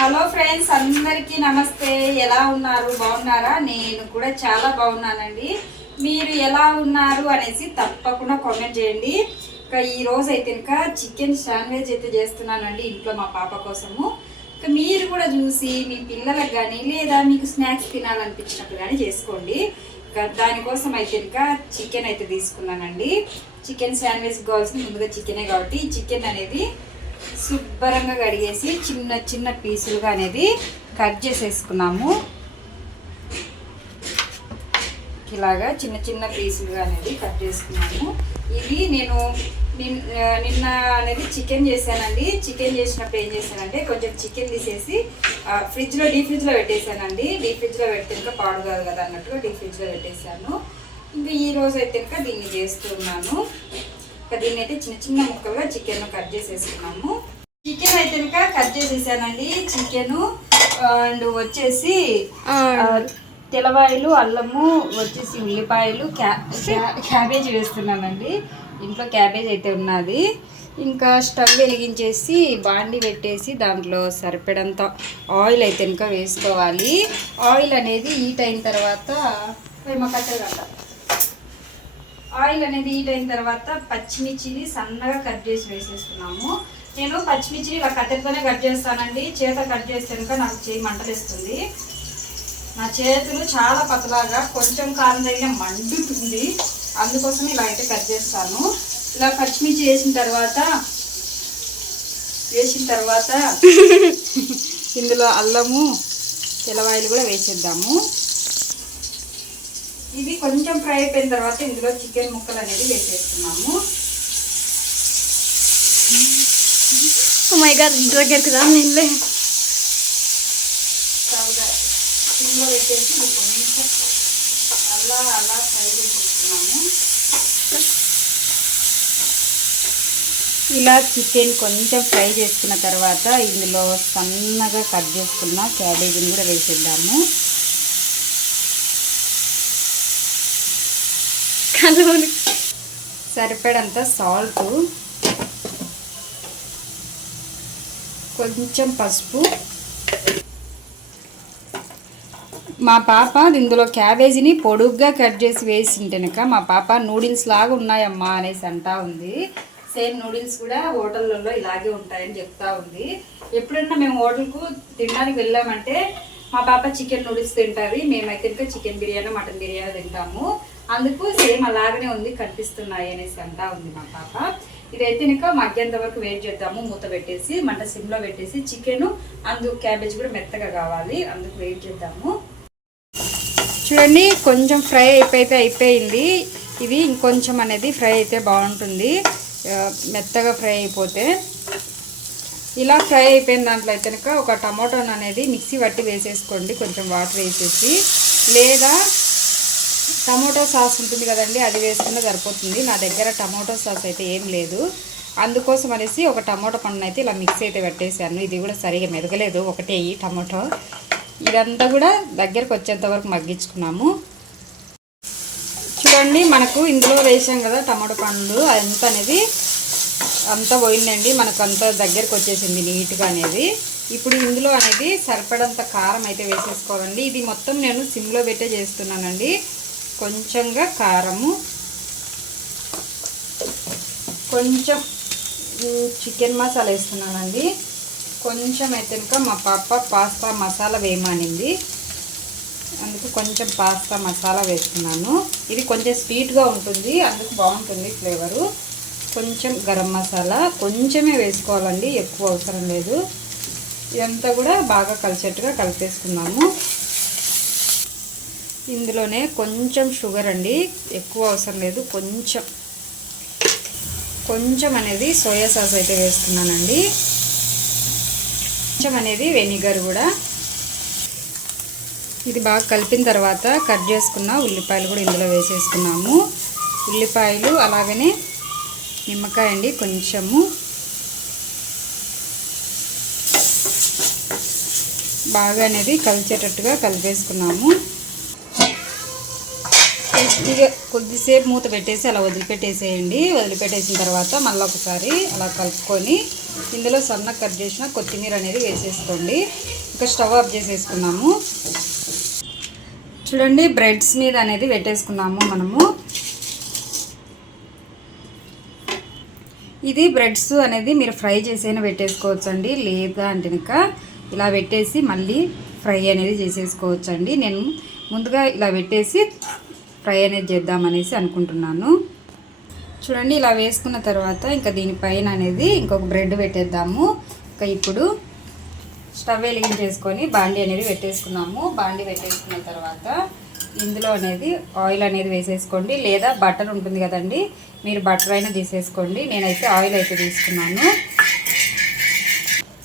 Hello friends అందరికీ నమస్తే. ఎలా ఉన్నారు? బాగున్నారా? నేను కూడా చాలా బాగున్నానండి. మీరు ఎలా ఉన్నారు అనేసి తప్పకుండా కామెంట్ చేయండి. ఇంకా ఈరోజు అయితే ఇంకా చికెన్ శాండ్విచ్ అయితే చేస్తున్నానండి ఇంట్లో మా పాప కోసము. ఇంకా మీరు కూడా చూసి మీ పిల్లలకు కానీ లేదా మీకు స్నాక్స్ తినాలనిపించినప్పుడు కానీ చేసుకోండి. ఇక దానికోసం అయితే ఇంకా చికెన్ అయితే తీసుకున్నానండి. చికెన్ శాండ్విచ్ కావాల్సిన ముందుగా చికెనే కాబట్టి చికెన్ అనేది శుభ్రంగా కడిగేసి చిన్న చిన్న పీసులుగా అనేది కట్ చేసేసుకున్నాము. ఇలాగా చిన్న చిన్న పీసులుగా అనేది కట్ చేసుకున్నాము. ఇది నేను నిన్- నిన్న అనేది చికెన్ చేశానండి. చికెన్ చేసినప్పుడు ఏం చేశానంటే కొంచెం చికెన్ తీసేసి ఫ్రిడ్జ్లో డీ ఫ్రిడ్జ్లో పెట్టేశానండి. డీ ఫ్రిడ్జ్లో పెడితే ఇంకా పాడు కాదు కదా అన్నట్టుగా డీ ఫ్రిడ్జ్లో పెట్టేశాను. ఇంకా ఈ రోజు అయితే ఇంకా దీన్ని చేస్తున్నాను. ఇంకా దీన్ని అయితే చిన్న చిన్న ముక్కలుగా చికెన్ కట్ చేసేసుకున్నాము. చికెన్ అయితే ఇంకా కట్ చేసేసానండి. చికెన్ అండ్ వచ్చేసి ఆ, తెల్లవాయలు అల్లము వచ్చేసి ఉల్లిపాయలు క్యా క్యా- క్యాబేజ్ వేస్తున్నానండి. ఇంట్లో క్యాబేజ్ అయితే ఉన్నది. ఇంకా స్టవ్ వెలిగించేసి బాండి పెట్టేసి దాంట్లో సరిపడంత ఆయిల్ అయితే ఇంకా వేసుకోవాలి. ఆయిల్ అనేది హీట్ అయిన తర్వాత ఏమో కట్టగల ఆయిల్ అనేది హీట్ అయిన తర్వాత పచ్చిమిర్చిని సన్నగా కట్ చేసి వేసేసుకున్నాము. నేను పచ్చిమిర్చిని ఇలా కత్తెరతోనే కట్ చేస్తానండి. చేత కట్ చేస్తే కనుక నాకు చేయి మంటలేస్తుంది. నా చేతులు చాలా పతలాగా కొంచెం కారం తగిన మండుతుంది. అందుకోసం ఇలా అయితే కట్ చేస్తాను. ఇలా పచ్చిమిర్చి వేసిన తర్వాత వేసిన తర్వాత ఇందులో అల్లము తెల్లవాయలు కూడా వేసేద్దాము. ఇవి కొంచెం ఫ్రై అయిపోయిన తర్వాత ఇందులో చికెన్ ముక్కలు అనేది వేసేస్తున్నాము. మై గాడ్ దగ్గరికి రా నిన్లే స్టవ్గా సిమ్లో పెట్టేసి ఇది కొంచెం అలా అలా ఫ్రై చేసేస్తున్నాము ఇలా చికెన్ కొంచెం ఫ్రై చేసుకున్న తర్వాత ఇందులో సన్నగా కట్ చేసుకున్న క్యాబేజీని కూడా వేసేద్దాము. సరిపడంత సాల్ట్. కొంచెం పసుపు. మా పాప ఇందులో క్యాబేజీని పొడుగ్గా కట్ చేసి వేసింటెనక మా పాప నూడిల్స్ లాగా ఉన్నాయమ్మా అనేసి అంటా ఉంది. సేమ్ నూడిల్స్ కూడా హోటళ్ళల్లో ఇలాగే ఉంటాయని చెప్తా ఉంది. ఎప్పుడన్నా మేము హోటల్కు తినడానికి వెళ్ళామంటే మా పాప చికెన్ నూడిల్స్ తింటుంది మేమైతే ఇంకా చికెన్ బిర్యానీ మటన్ బిర్యానీ తింటాము. అందుకు సేమ్ అలాగనే ఉంది కనిపిస్తున్నాయి అనేసి అంటా ఉంది మా పాప. ఇదైతే ఇంకా మధ్యాహ్నం వరకు వెయిట్ చేద్దాము మూత పెట్టేసి మంట సిమ్లో పెట్టేసి చికెన్ అందుకు క్యాబేజ్ కూడా మెత్తగా కావాలి అందుకు వెయిట్ చేద్దాము. చూడండి కొంచెం ఫ్రై అయిపోయితే అయిపోయింది. ఇది ఇంకొంచెం అనేది ఫ్రై అయితే బాగుంటుంది. మెత్తగా ఫ్రై అయిపోతే. ఇలా ఫ్రై అయిపోయిన దాంట్లో అయితే ఒక టమాటాను అనేది మిక్సీ పట్టి వేసేసుకోండి కొంచెం వాటర్ వేసేసి. లేదా టమాటో సాస్ ఉంటుంది కదండి అది వేసుకుంటే సరిపోతుంది. నా దగ్గర టమాటో సాస్ అయితే ఏం లేదు. అందుకోసం అనేసి ఒక టమాటో పండును అయితే ఇలా మిక్సీ అయితే పెట్టేశాను. ఇది కూడా సరిగా మెదగలేదు. ఒకటే ఈ టమాటో. ఇదంతా కూడా దగ్గరకు వచ్చేంత వరకు మగ్గించుకున్నాము. చూడండి మనకు ఇందులో వేసాం కదా టమాటో పండు అదంతా అనేది అంతా పోయిందండి. మనకు అంతా దగ్గరకు వచ్చేసింది నీట్గా అనేది. ఇప్పుడు ఇందులో అనేది సరిపడంత కారం అయితే వేసేసుకోవాలండి. ఇది మొత్తం నేను సిమ్లో పెట్టే చేస్తున్నానండి. కొంచెంగా కారము కొంచెం చికెన్ మసాలా వేస్తున్నానండి. కొంచెం అయితే ఇంకా మా పాప పాస్తా మసాలా వేయమనింది. అందుకు కొంచెం పాస్తా మసాలా వేస్తున్నాను. ఇది కొంచెం స్వీట్గా ఉంటుంది అందుకు బాగుంటుంది ఫ్లేవరు. కొంచెం గరం మసాలా కొంచెమే వేసుకోవాలండి ఎక్కువ అవసరం లేదు. ఇదంతా కూడా బాగా కలిసేట్టుగా కలిపేసుకున్నాము. ఇందులోనే కొంచెం షుగర్ అండి ఎక్కువ అవసరం లేదు కొంచెం. కొంచెం అనేది సోయా సాస్ అయితే వేస్తున్నానండి. కొంచెం అనేది వెనిగర్ కూడా. ఇది బాగా కలిపిన తర్వాత కట్ చేసుకున్న ఉల్లిపాయలు కూడా ఇందులో వేసేసుకున్నాము. ఉల్లిపాయలు అలాగనే నిమ్మకాయ అండి కొంచెము. బాగా అనేది కలిసేటట్టుగా కలిపేసుకున్నాము. కొద్దిగా కొద్దిసేపు మూత పెట్టేసి అలా వదిలిపెట్టేసేయండి. వదిలిపెట్టేసిన తర్వాత మళ్ళీ ఒకసారి అలా కలుపుకొని ఇందులో సన్న కట్ చేసిన కొత్తిమీర అనేది వేసేసుకోండి. ఇంకా స్టవ్ ఆఫ్ చేసేసుకున్నాము. చూడండి బ్రెడ్స్ మీద అనేది పెట్టేసుకున్నాము మనము. ఇది బ్రెడ్స్ అనేది మీరు ఫ్రై చేసైనా పెట్టేసుకోవచ్చండి. లేదా అంటే కనుక ఇలా పెట్టేసి మళ్ళీ ఫ్రై అనేది చేసేసుకోవచ్చండి. నేను ముందుగా ఇలా పెట్టేసి ఫ్రై అనేది చేద్దామనేసి అనుకుంటున్నాను. చూడండి ఇలా వేసుకున్న తర్వాత ఇంకా దీనిపైన అనేది ఇంకొక బ్రెడ్ పెట్టేద్దాము. ఇంకా ఇప్పుడు స్టవ్ వెలిగించేసుకొని బాండి అనేది పెట్టేసుకున్నాము. బాండి పెట్టేసుకున్న తర్వాత ఇందులో అనేది ఆయిల్ అనేది వేసేసుకోండి. లేదా బటర్ ఉంటుంది కదండి మీరు బటర్ అయినా తీసేసుకోండి. నేనైతే ఆయిల్ అయితే తీసుకున్నాను.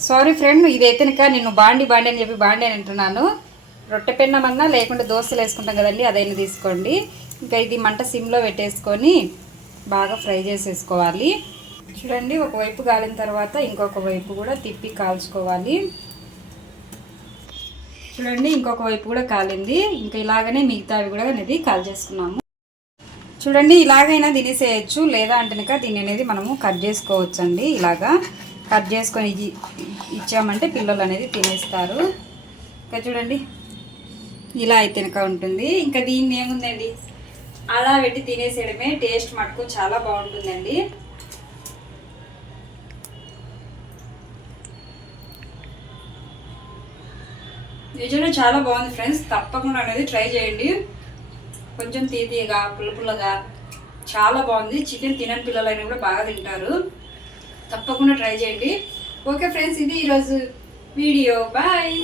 సారీ ఫ్రెండ్ ఇదైతే ఇంకా నేను బాండి బాండి అని చెప్పి బాండి అని అంటున్నాను. రొట్టె పెన్నమన్నా లేకుంటే దోశలు వేసుకుంటాం కదండి అదైనా తీసుకోండి. ఇంకా ఇది మంట సిమ్లో పెట్టేసుకొని బాగా ఫ్రై చేసేసుకోవాలి. చూడండి ఒకవైపు కాలిన తర్వాత ఇంకొక వైపు కూడా తిప్పి కాల్చుకోవాలి. చూడండి ఇంకొక వైపు కూడా కాలింది. ఇంకా ఇలాగనే మిగతావి కూడా అనేది కాల్ చేసుకున్నాము. చూడండి ఇలాగైనా తినేసేయచ్చు లేదా అంటే దీన్ని అనేది మనము కట్ చేసుకోవచ్చు అండి ఇలాగా కట్ చేసుకొని ఇచ్చామంటే పిల్లలు అనేది తినేస్తారు. ఇంకా చూడండి ఇలా అయితే ఉంటుంది. ఇంకా దీన్ని ఏముందండి? అలా పెట్టి తినేసేయడమే టేస్ట్ మటుకు చాలా బాగుంటుందండి. నిజంగా చాలా బాగుంది ఫ్రెండ్స్. తప్పకుండా అనేది ట్రై చేయండి. కొంచెం తీతీగా పులుపులగా చాలా బాగుంది. చికెన్ తినని పిల్లలైనా కూడా బాగా తింటారు. తప్పకుండా ట్రై చేయండి. ఓకే ఫ్రెండ్స్ ఇది ఈరోజు వీడియో. బాయ్.